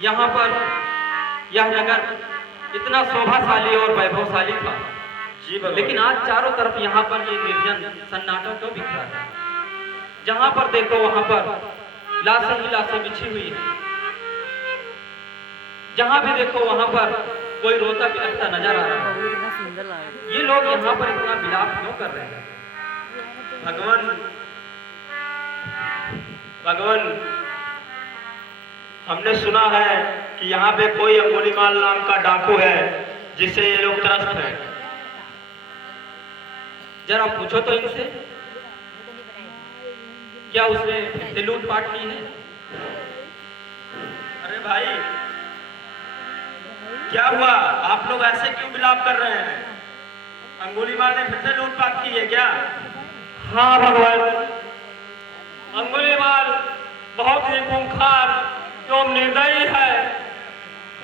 यहाँ पर यह नगर इतना शोभाशाली और वैभवशाली था, लेकिन आज चारों तरफ यहाँ पर ये निर्जन सन्नाटा तो बिखरा है। जहाँ पर देखो वहाँ पर लाशें ही लाशें बिछी हुई है। जहाँ भी देखो वहाँ पर कोई रोता बिलखता नजर आ रहा है। ये लोग यहाँ पर इतना विलाप क्यों कर रहे हैं? भगवान, हमने सुना है कि यहाँ पे कोई अंगुलीमाल नाम का डाकू है जिससे ये लोग त्रस्त हैं। जरा पूछो तो इनसे, क्या उसने फिर लूटपाट की है? अरे भाई, क्या हुआ? आप लोग ऐसे क्यों विलाप कर रहे हैं? अंगुलीमाल ने फिर से लूटपाट की है क्या? हाँ भगवान, अंगुलीमाल बहुत ही खूंखार एवं निर्दयी है।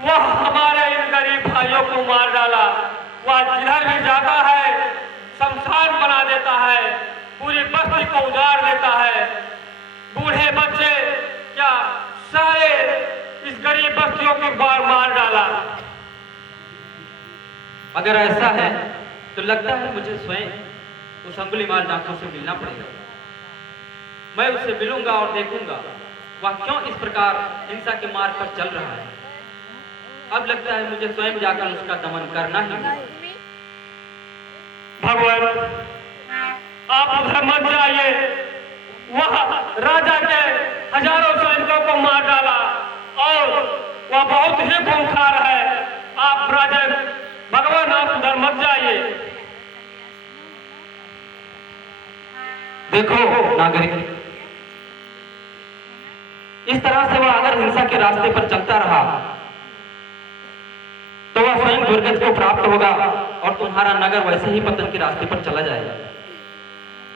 वह हमारे इन गरीब भाइयों को मार डाला। वह जिधर भी जाता है शमशान बना देता है, पूरी बस्ती को उजाड़ देता है। बूढ़े बच्चे क्या सारे इस गरीब बस्तियों को मार डाला। अगर ऐसा है तो लगता है मुझे स्वयं उस अंगुलीमाल डाकू से मिलना पड़ेगा। मैं उससे मिलूंगा और देखूंगा वह क्यों इस प्रकार हिंसा के मार्ग पर चल रहा है। अब लगता है मुझे स्वयं जाकर उसका दमन करना ही होगा। भगवान, आप उधर मत जाइए। वह राजा के हजारों सैनिकों को मार डाला और वह बहुत ही खूंखार है। आप राजा भगवान, आप उधर मत जाइए। देखो नागरिक, इस तरह से वह अगर हिंसा के रास्ते पर चलता रहा तो वह स्वयं दुर्गति को प्राप्त होगा और तुम्हारा नगर वैसे ही पतन के रास्ते पर चला जाएगा।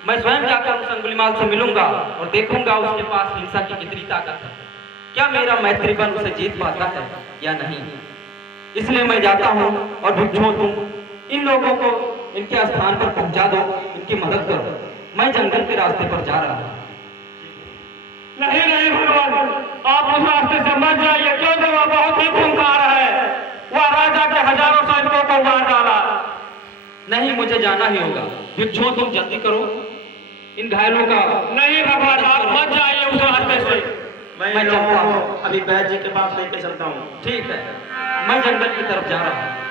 मैं स्वयं जाकर उस अंगुलीमाल से मिलूंगा और देखूंगा उसके पास हिंसा की कितनी ताकत है। क्या मेरा मैत्री बल उसे जीत पाता है या नहीं? इसलिए मैं जाता हूं और भिक्षुओं, तुम इन लोगों को इनके स्थान पर पहुंचा दो, इनकी मदद करो। मैं जंगल के रास्ते पर जा रहा हूं। नहीं नहीं भगवान, आप उस रास्ते से मत जाइए, क्योंकि वह बहुत ही खूंखार है। वह राजा के हजारों सैनिकों को मार डाला। नहीं, मुझे जाना ही होगा। भिक्षुओं, तुम जल्दी करो, इन घायलों का। नहीं भगवान, आप मत जाइए उस रास्ते से। मैं चलता हूँ, अभी बैद जी के पास लेके चलता हूँ। ठीक है, मैं जंगल की तरफ जा रहा हूँ।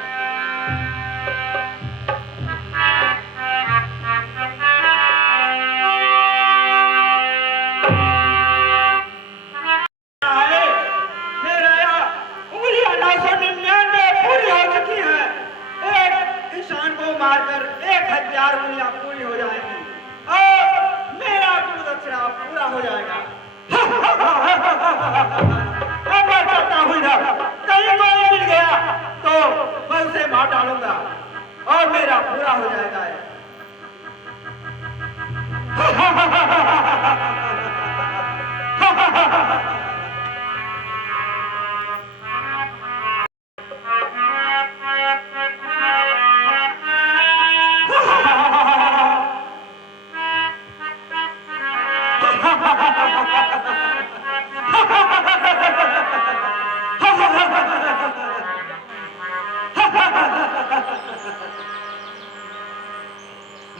मारकर 1000 उंगलियां पूरी हो जाएंगी और मेरा गुरुदक्षिणा पूरा हो जाएगा। अब मैं चलता हूँ इधर, कहीं कोई मिल गया तो मैं उसे मार डालूंगा और मेरा पूरा हो जाएगा।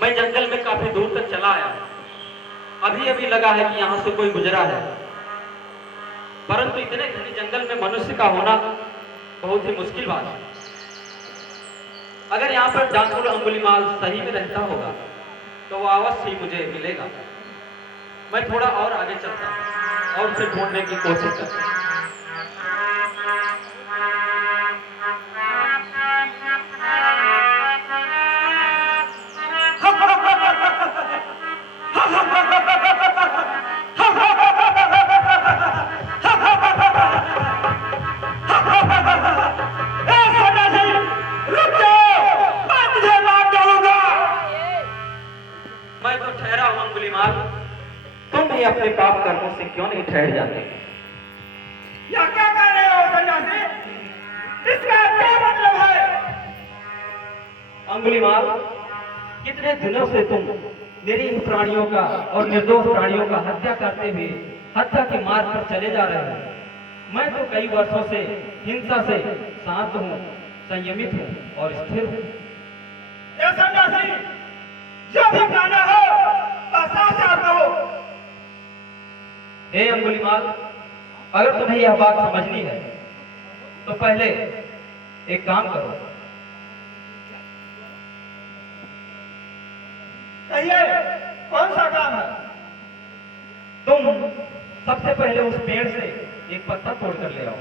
मैं जंगल में काफी दूर तक चला आया। अभी अभी लगा है कि यहाँ से कोई गुजरा है, परंतु इतने घने जंगल में मनुष्य का होना बहुत ही मुश्किल बात है। अगर यहाँ पर डाकू अंगुलीमाल सही में रहता होगा तो वो अवश्य ही मुझे मिलेगा। मैं थोड़ा और आगे चलता हूँ और उसे ढूंढने की कोशिश करता हूँ। मैं तो ठहरा हूं अंगुलीमाल, तुम भी अपने पाप कर्मों से क्यों नहीं ठहर जाते? या क्या कह रहे हो सन्यासी? इसका क्या मतलब है? अंगुलीमाल, कितने दिनों से तुम निरीह प्राणियों का और निर्दोष प्राणियों का हत्या करते हुए हत्या के मार्ग पर चले जा रहे हो। मैं तो कई वर्षों से हिंसा से शांत हूँ, संयमित हूँ और स्थिर हूँ। ये सन्यासी, जो भी कहना हो बस आचार कहो। हे अंगुलीमाल, अगर तुम्हें यह बात समझनी है तो पहले एक काम करो। कहिए, कौन सा काम है? तुम सबसे पहले उस पेड़ से एक पत्ता तोड़ कर ले आओ।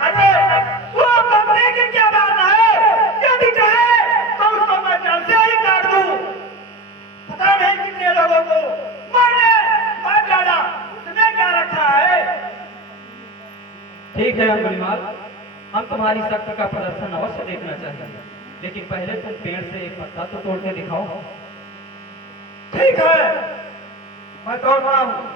अरे वो पत्ते की क्या बात है? यदि चाहे तो उसको मैं जड़ से ही काट दूं। पता नहीं कितने लोगों को मैंने मार डाला, उसने क्या रखा है? ठीक है अंगुलीमाल, हम तुम्हारी शक्ति का प्रदर्शन अवश्य देखना चाहेंगे, लेकिन पहले तुम पेड़ से एक पत्ता तो तोड़ के दिखाओ। ठीक है, मैं तोड़ रहा हूं।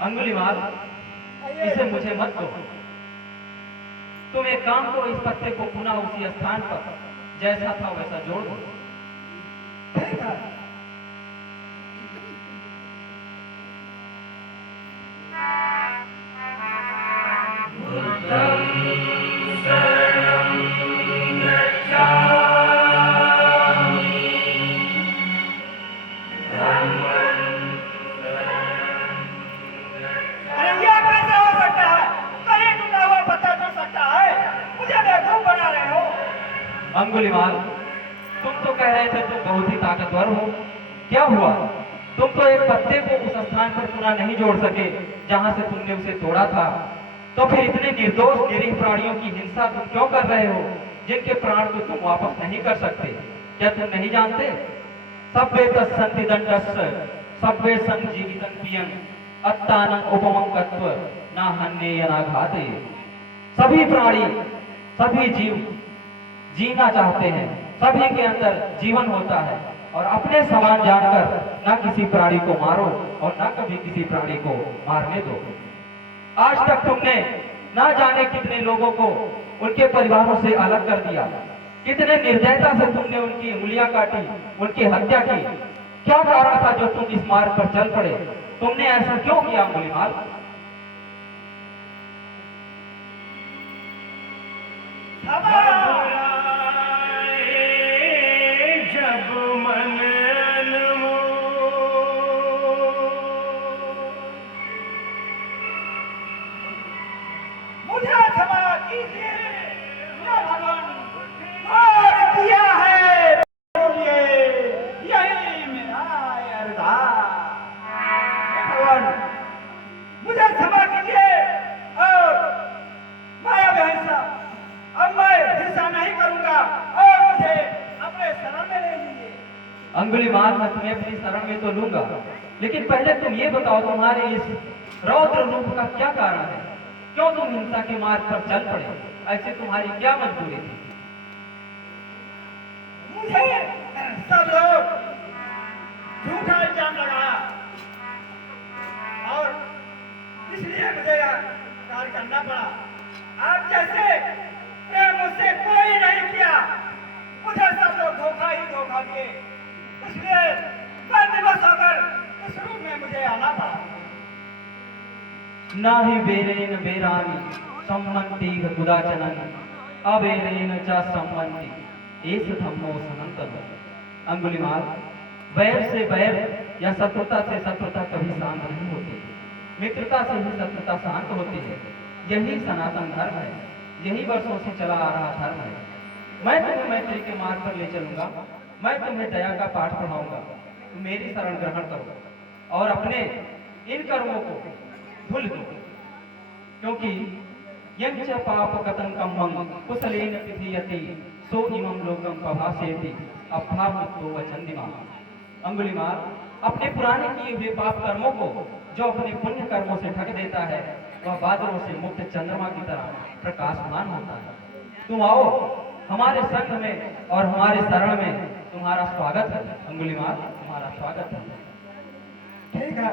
अंगुलीमाल, इसे मुझे मत दो। तुम एक काम करो, इस पत्ते को पुनः उसी स्थान पर जैसा था वैसा जोड़ दो। ठीक है। अरे यह कैसे हो सकता है? कहीं टूटा हुआ पत्थर टूट सकता है? मुझे बेवकूफ बना रहे हो। अंगुलीमाल, तुम तो कह रहे थे तुम बहुत ही ताकतवर हो, क्या हुआ? तुम तो एक पत्ते को उस स्थान पर पुनः नहीं जोड़ सके जहां से तुमने उसे तोड़ा था। तो फिर इतने निर्दोष निरीह प्राणियों की हिंसा तुम क्यों कर रहे हो, जिनके प्राण को तुम वापस नहीं कर सकते? क्या तुम नहीं जानते? सभ्य तत्संति दंडस्य सभ्य संजीवितं पियं अत्तानं उपमं कत्व न हन्ये न घाते। सभी प्राणी, सभी जीव जीना चाहते हैं, सभी के अंदर जीवन होता है, और अपने समान जानकर ना किसी प्राणी को मारो और ना कभी किसी प्राणी को मारने दो। आज तक तुमने ना जाने कितने लोगों को उनके परिवारों से अलग कर दिया, कितने निर्दयता से तुमने उनकी उंगलियां काटी, उनकी हत्या की। क्या कारण था जो तुम इस मार्ग पर चल पड़े? तुमने ऐसा क्यों किया अंगुलीमाल? जब मन मुझे क्षमा कीजिए, भगवान, और किया है यही मेरा अरदास। भगवान, मुझे क्षमा कीजिए और माया बहन, अब मैं हिंसा नहीं करूंगा और मुझे अपने शरण में ले लीजिए। अंगुलीमाल, मैं तुम्हें अपनी शरण में तो लूंगा, लेकिन पहले तुम ये बताओ, तुम्हारे इस रौद्र रूप का क्या कारण है? क्यों तुम हिंसा के मार्ग पर चल पड़े? ऐसे तुम्हारी क्या मजबूरी थी? मुझे सब लोग झूठा इल्जाम लगाया और इसलिए मुझे कार्य करना पड़ा। आप जैसे प्रेम मुझसे कोई नहीं किया, मुझे सब लोग धोखा ही धोखा दिए, इसलिए मैं विवश होकर इस रूप में मुझे आना पड़ा। नाहि बेरेन बेरानी सम्मति कुदाचनन अबेरेन च सम्मति एस धम्मो सनातन। अंगुलीमाल, वैर से वैर या शत्रुता से शत्रुता कभी शांत नहीं होती, मित्रता से ही शत्रुता शांत होती है। यही सनातन धर्म है, यही वर्षों से चला आ रहा धर्म है। मैं तुम्हें मैत्री के मार्ग पर ले चलूंगा, मैं तुम्हें दया का पाठ पढ़ाऊंगा, तुम मेरी शरण ग्रहण करो और अपने इन कर्मों को भूल दो, क्योंकि यं च पाप कथं कम्मं कुशलेन विधीयते सो इमं लोकं प्रभासेति अभावमुक्तो वचन्दिमा। अंगुलीमाल, अपने पुराने किए हुए पाप कर्मों को जो अपने पुण्य कर्मों से ढक देता है, वह बादलों से मुक्त चंद्रमा की तरह प्रकाशमान होता है। तुम आओ हमारे संग में और हमारे शरण में, तुम्हारा स्वागत है अंगुलीमाल, तुम्हारा स्वागत है। ठीक है।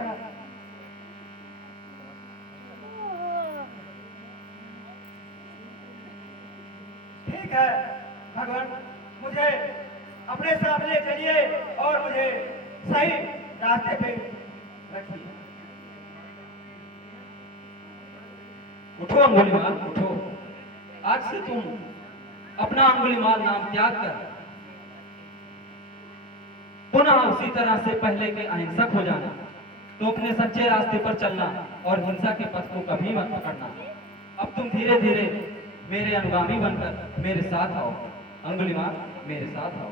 ठीक है भगवान, मुझे अपने साथ ले चलिए और मुझे सही रास्ते पे रखिए। उठो अंगुलीमाल उठो, आज से तुम अपना अंगुलीमाल नाम त्याग कर पुनः उसी तरह से पहले के अहिंसक हो जाना। तो अपने सच्चे रास्ते पर चलना और हिंसा के पथ को कभी मत पकड़ना। अब तुम धीरे धीरे मेरे अनुगामी बनकर मेरे साथ आओ। अंगुलीमाल मेरे साथ आओ।